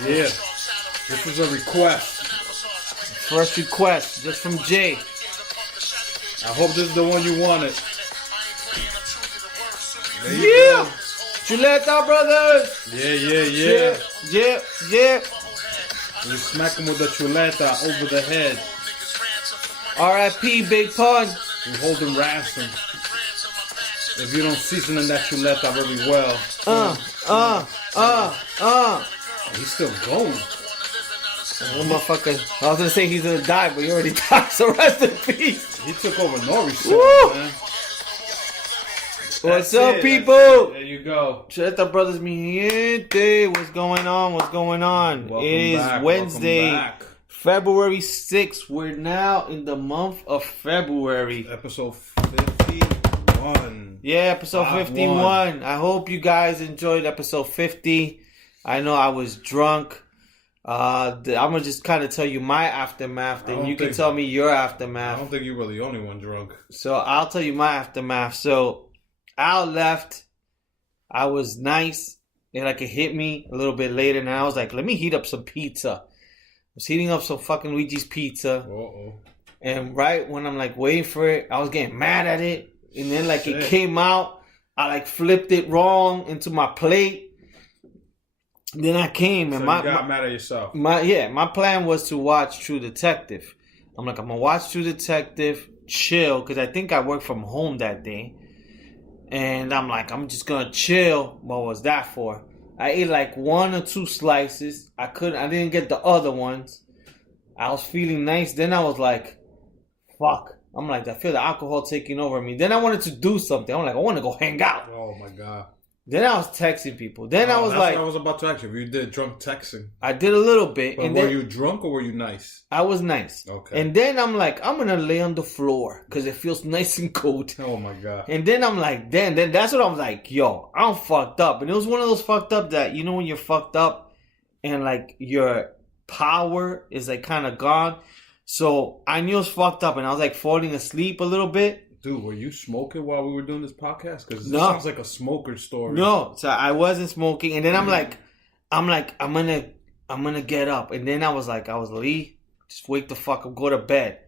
Yeah. This was a request. First request, just from Jay. I hope this is the one you wanted. Yeah! Chuleta brothers! Yeah. Yeah. You smack him with the chuleta over the head. R.I.P. Big Pun. You hold him ransom. If you don't season in that chuleta very well. He's still going. Oh, motherfucker. I was gonna say he's gonna die, but he already died, so rest in peace. He took over Nori's song, man. What's up, people? There you go. Chuleta Brothers, mi gente. What's going on? Welcome It is back, Wednesday, February 6th. We're now in the month of February. Episode 51. Yeah, episode 51. I hope you guys enjoyed episode 50. I know I was drunk. I'm gonna just kind of tell you my aftermath, and you can tell me your aftermath. I don't think you were the only one drunk. So I'll tell you my aftermath. So Al left. I was nice, and like it hit me a little bit later, and I was like, let me heat up some pizza. I was heating up some fucking Luigi's pizza. And right when I'm like waiting for it, I was getting mad at it, and then like it came out, I like flipped it wrong into my plate. Then I came and you got mad at yourself. My plan was to watch True Detective. I'm gonna watch True Detective, chill, because I think I worked from home that day. And I'm like, I'm just gonna chill. What was that for? I ate like 1 or 2 slices. I didn't get the other ones. I was feeling nice. Then I was like, fuck. I'm like, I feel the alcohol taking over me. Then I wanted to do something. I'm like, I want to go hang out. Oh my God. Then I was texting people. Then I was that's like... what I was about to ask you. If you did drunk texting. I did a little bit. But and were you drunk or were you nice? I was nice. Okay. And then I'm like, I'm going to lay on the floor because it feels nice and cold. Oh my God. And then I'm like, then that's what I was like, yo, I'm fucked up. And it was one of those fucked up that, you know, when you're fucked up and like your power is like kind of gone. So I knew it was fucked up and I was like falling asleep a little bit. Dude, were you smoking while we were doing this podcast? Because this sounds like a smoker story. No, so I wasn't smoking, and then I'm like, I'm gonna get up, and then I was Lee, just wake the fuck up, go to bed.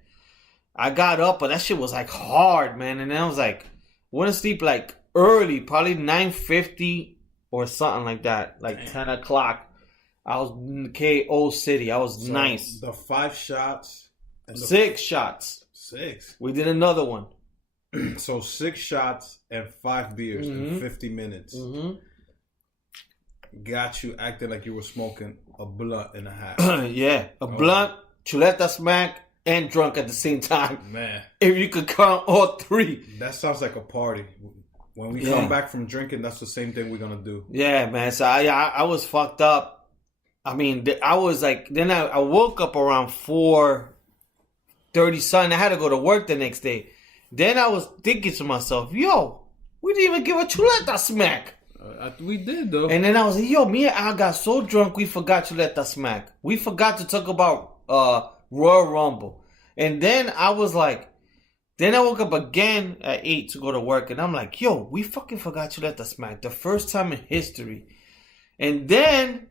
I got up, but that shit was like hard, man, and then I was like, went to sleep like early, probably 9:50 or something like that, like 10 o'clock. I was in KO City. I was nice. The 5 shots. 6 shots. 6. We did another one. So 6 shots and 5 beers in 50 minutes. Got you acting like you were smoking a blunt and a half. Yeah, a blunt, chuleta smack, and drunk at the same time. Man. If you could count all 3. That sounds like a party. When we come back from drinking, that's the same thing we're going to do. Yeah, man. So I was fucked up. I mean, I was like, then I woke up around 4:30 something. I had to go to work the next day. Then I was thinking to myself, yo, we didn't even give a chuleta smack. We did, though. And then I was like, yo, me and Al got so drunk, we forgot chuleta smack. We forgot to talk about Royal Rumble. And then I was like, then I woke up again at 8 to go to work. And I'm like, yo, we fucking forgot chuleta smack. The first time in history. And then...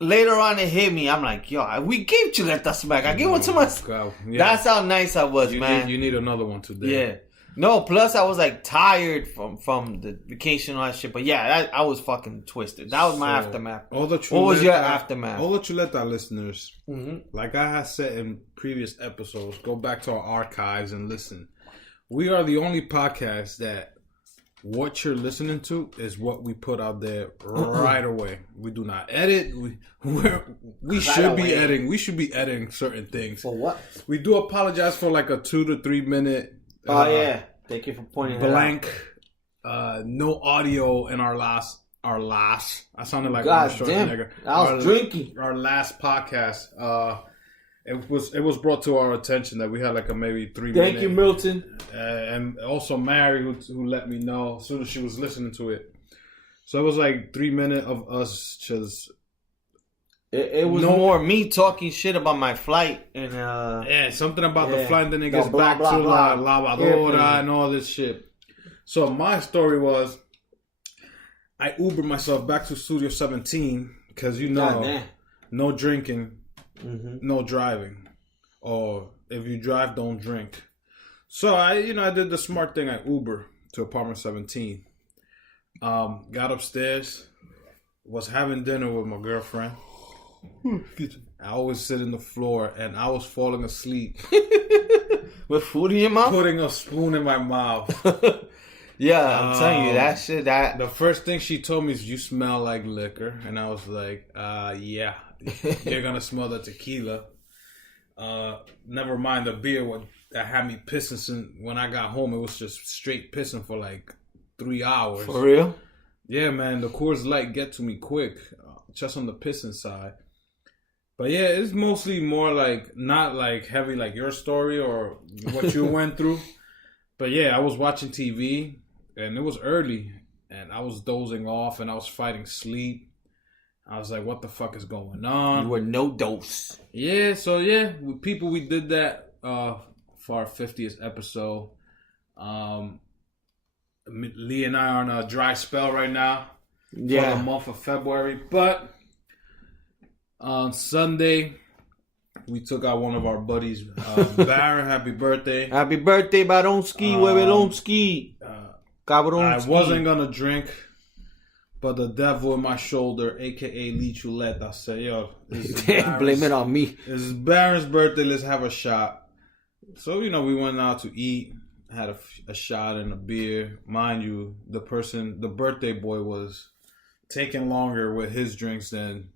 later on, it hit me. I'm like, yo, we gave chuleta smack. I gave one to myself. Yeah. That's how nice I was, man. You need another one today. Yeah. No, plus I was like tired from the vacation and all that shit. But yeah, I was fucking twisted. That was my aftermath. What was your aftermath? All the chuleta listeners, like I have said in previous episodes, go back to our archives and listen. We are the only podcast that what you're listening to is what we put out there right away. We do not edit. We should be editing. We should be editing certain things. For what? We do apologize for like a 2 to 3 minute. Yeah. Thank you for pointing blank. No audio in our last. I sounded like God damn. I was drinking. Our last podcast. It was brought to our attention that we had like a maybe 3 minute. Thank you, Milton. And also Mary who let me know as soon as she was listening to it. So it was like 3 minutes of us just... It was more me talking shit about my flight. And something about the flight and then it gets back to La Lavadora and all this shit. So my story was... I Ubered myself back to Studio 17 because no drinking, no driving, or if you drive, don't drink. So I did the smart thing. I Uber to apartment 17. Got upstairs, was having dinner with my girlfriend. I always sit in the floor, and I was falling asleep with food in your mouth, putting a spoon in my mouth. Yeah, I'm telling you that shit. The first thing she told me is, "You smell like liquor," and I was like, "Yeah, you're gonna smell the tequila." Never mind the beer. That had me pissing. When I got home, it was just straight pissing for like 3 hours. For real? Yeah, man. The Coors Light get to me quick, just on the pissing side. But yeah, it's mostly more like not like heavy like your story or what you went through. But yeah, I was watching TV. And it was early, and I was dozing off, and I was fighting sleep. I was like, what the fuck is going on? You were no dose. Yeah, so yeah, we did that for our 50th episode. Lee and I are on a dry spell right now for the month of February. But on Sunday, we took out one of our buddies, Baron. Happy birthday. Happy birthday, Baronski, Webelonski. I wasn't going to drink, but the devil in my shoulder, a.k.a. Lee Chuleta, said, yo, blame it on me. It's Baron's birthday. Let's have a shot. So, we went out to eat, had a shot and a beer. Mind you, the birthday boy was taking longer with his drinks than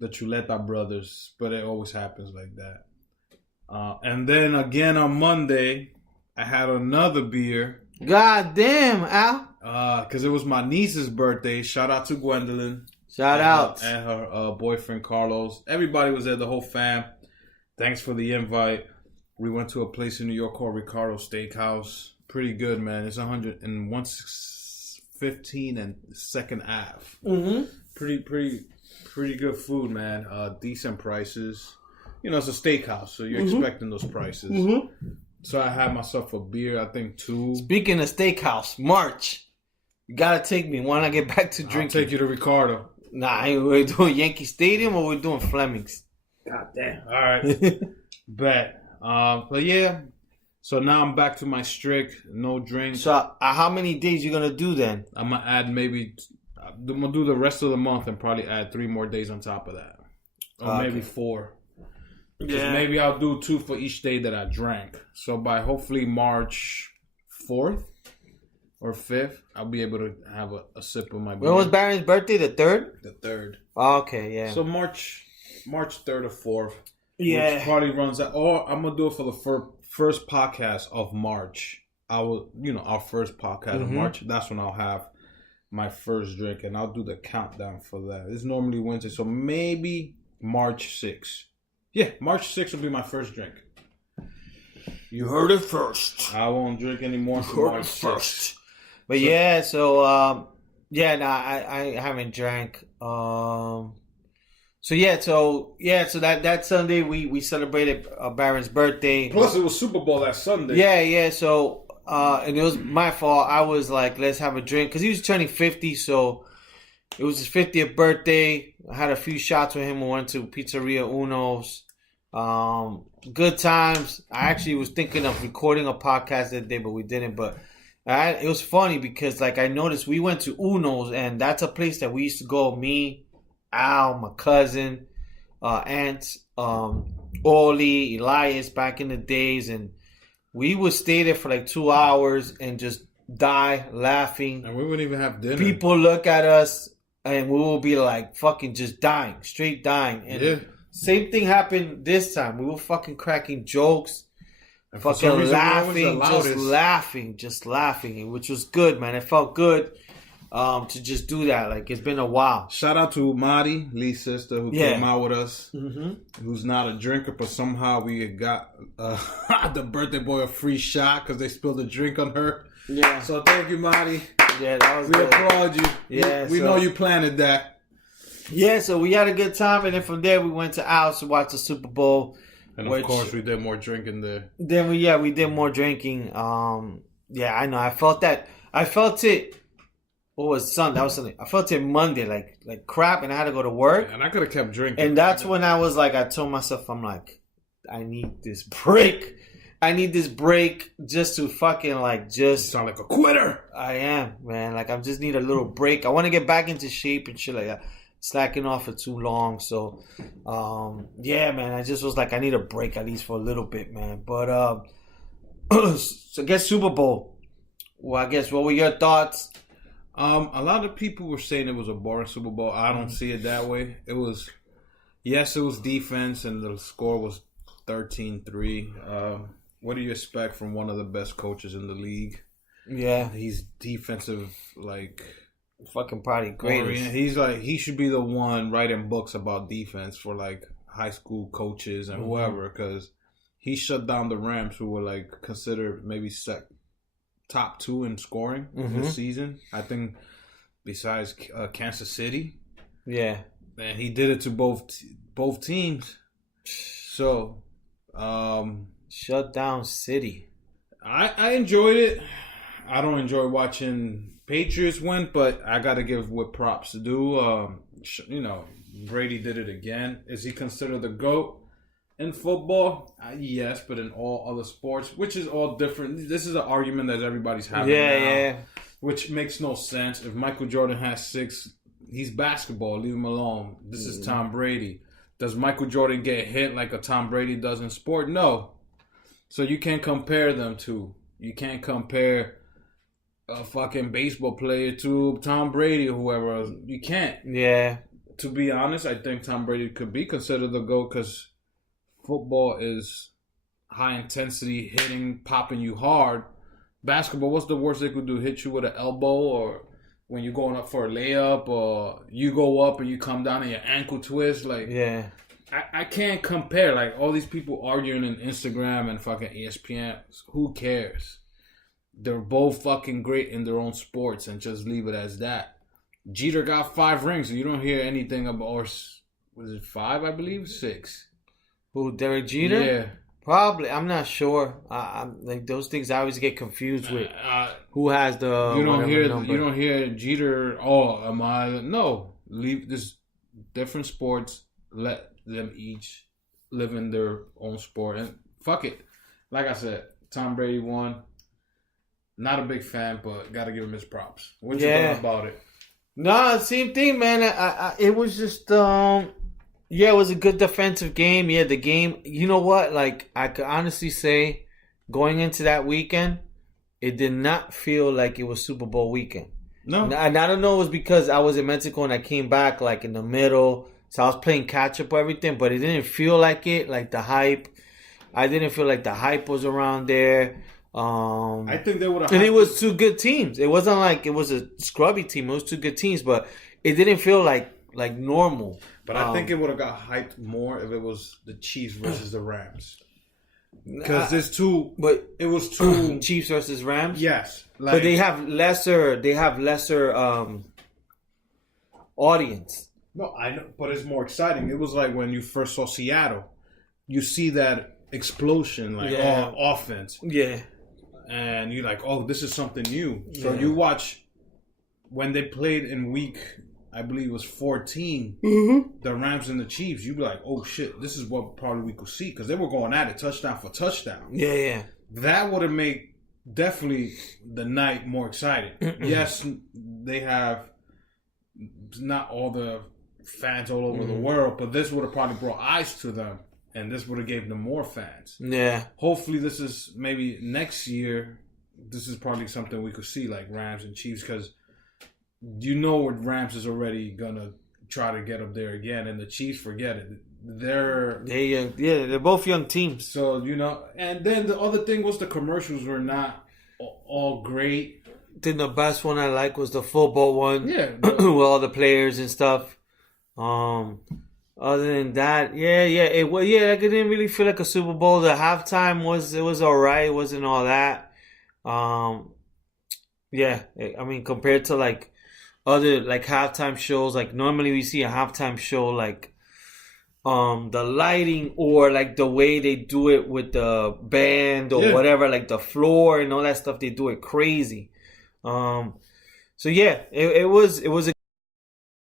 the Chuleta brothers, but it always happens like that. And then again on Monday, I had another beer. God damn, Al. Because it was my niece's birthday. Shout out to Gwendolyn. Shout out. And her boyfriend, Carlos. Everybody was there, the whole fam. Thanks for the invite. We went to a place in New York called Ricardo Steakhouse. Pretty good, man. It's 115 and 2nd Ave. Mm-hmm. Pretty good food, man. Decent prices. It's a steakhouse, so you're expecting those prices. Mm-hmm. So I had myself a beer, I think 2. Speaking of steakhouse, March. You gotta take me when I get back to drinking. I'll take you to Ricardo. Nah, we're doing Yankee Stadium or we're doing Fleming's. God damn. All right. Bet. But yeah. So now I'm back to my strict, no drink. So how many days you gonna do then? I'm gonna add I'm gonna do the rest of the month and probably add 3 more days on top of that. Or maybe 4. Yeah. Maybe I'll do 2 for each day that I drank. So by hopefully March 4th or 5th, I'll be able to have a sip of my beer. When was Baron's birthday? The 3rd? The 3rd. Oh, okay, yeah. So March 3rd or 4th. Yeah. Which probably runs out. Or I'm going to do it for the first podcast of March. Our first podcast of March. That's when I'll have my first drink. And I'll do the countdown for that. It's normally Wednesday. So maybe March 6th. Yeah, March 6th will be my first drink. You heard it first. I won't drink anymore for March 6th. But yeah, so I haven't drank. So that Sunday we celebrated Baron's birthday. Plus it was Super Bowl that Sunday. Yeah. So and it was my fault. I was like, let's have a drink because he was turning 50. So it was his 50th birthday. I had a few shots with him. We went to Pizzeria Uno's. Good times. I actually was thinking of recording a podcast that day, but we didn't. But it was funny because I noticed we went to Uno's, and that's a place that we used to go. Me, Al, my cousin, aunts, Oli, Elias, back in the days, and we would stay there for 2 hours and just die laughing. And we wouldn't even have dinner. People look at us, and we will be fucking just dying, straight dying. And yeah. Same thing happened this time. We were fucking cracking jokes, and fucking laughing, just laughing, which was good, man. It felt good to just do that. It's been a while. Shout out to Madi, Lee's sister, who came out with us, who's not a drinker, but somehow we got the birthday boy a free shot because they spilled a drink on her. Yeah. So thank you, Madi. Yeah, that was we good. applaud you. Yeah, we know you planted that. Yeah, so we had a good time, and then from there we went to Al's to watch the Super Bowl. And of course, we did more drinking there. Then we did more drinking. Yeah, I know. I felt it what was Sunday? That was Sunday. I felt it Monday, like crap, and I had to go to work. And I could have kept drinking. And that's when I was like, I told myself, I'm like, I need this break. I need this break just to fucking like just. You sound like a quitter. I am, man. Like I just need a little break. I want to get back into shape and shit like that. Slacking off for too long, so yeah, man. I just was like, I need a break at least for a little bit, man. But so I guess Super Bowl. Well, I guess what were your thoughts? A lot of people were saying it was a boring Super Bowl. I don't see it that way. It was defense, and the score was 13-3. What do you expect from one of the best coaches in the league? Yeah, he's defensive, like fucking probably greatest. He's like, he should be the one writing books about defense for like high school coaches and whoever, because he shut down the Rams, who were like considered maybe top 2 in scoring this season. I think besides Kansas City. Yeah, and he did it to both teams. So, shut down City. I enjoyed it. I don't enjoy watching Patriots win, but I got to give what props to do. You know, Brady did it again. Is he considered the GOAT in football? Yes, but in all other sports, which is all different. This is an argument that everybody's having now, yeah. Which makes no sense. If Michael Jordan has 6, he's basketball. Leave him alone. This is Tom Brady. Does Michael Jordan get hit like a Tom Brady does in sport? No. So you can't compare them two. You can't compare a fucking baseball player to Tom Brady or whoever. You can't. Yeah. To be honest, I think Tom Brady could be considered the GOAT because football is high intensity, hitting, popping you hard. Basketball, what's the worst they could do? Hit you with an elbow, or when you're going up for a layup, or you go up and you come down and your ankle twist. Like, yeah. I can't compare. Like, all these people arguing on Instagram and fucking ESPN. Who cares? They're both fucking great in their own sports, and just leave it as that. Jeter got 5 rings, and you don't hear anything about, or was it 5, I believe? 6. Who, Derek Jeter? Yeah. Probably. I'm not sure. I'm like, those things I always get confused with. Who has the you don't number. hear Jeter, am I? No. Leave this different sports. Let them each live in their own sport. And fuck it. Like I said, Tom Brady won. Not a big fan, but got to give him his props. What you thought about it? No, same thing, man. It was just, it was a good defensive game. Yeah, the game, you know what? Like, I could honestly say, going into that weekend, it did not feel like it was Super Bowl weekend. No. And I don't know, it was because I was in Mexico and I came back, like, in the middle. So I was playing catch-up or everything, but it didn't feel like it, like the hype. I didn't feel like the hype was around there. I think they would have. And it was 2 good teams. It wasn't like it was a scrubby team. It was 2 good teams, but it didn't feel like normal. But I think it would have got hyped more if it was the Chiefs versus the Rams. Because there's 2. But it was 2 Chiefs versus Rams. Yes, but they have lesser. They have lesser audience. No, I know, but it's more exciting. It was like when you first saw Seattle. You see that explosion, like offense. Yeah. And you're like, oh, this is something new. So you watch when they played in week, I believe it was 14, the Rams and the Chiefs. You'd be like, oh shit, this is what probably we could see, because they were going at it touchdown for touchdown. Yeah. That would have made definitely the night more exciting. Yes, they have not all the fans all over the world, but this would have probably brought eyes to them. And this would have gave them more fans. Yeah. Hopefully this is maybe next year. This is probably something we could see, like Rams and Chiefs, because you know what, Rams is already going to try to get up there again. And the Chiefs, forget it. They're young. Yeah, they're both young teams. So, you know. And then the other thing was the commercials were not all great. Then the best one I like was the football one. Yeah. With all the players and stuff. Other than that, it didn't really feel like a Super Bowl. The halftime was alright. It wasn't all that. I mean, compared to like other like halftime shows, like normally we see a halftime show like the lighting or like the way they do it with the band or whatever, like the floor and all that stuff, they do it crazy. So yeah, it was a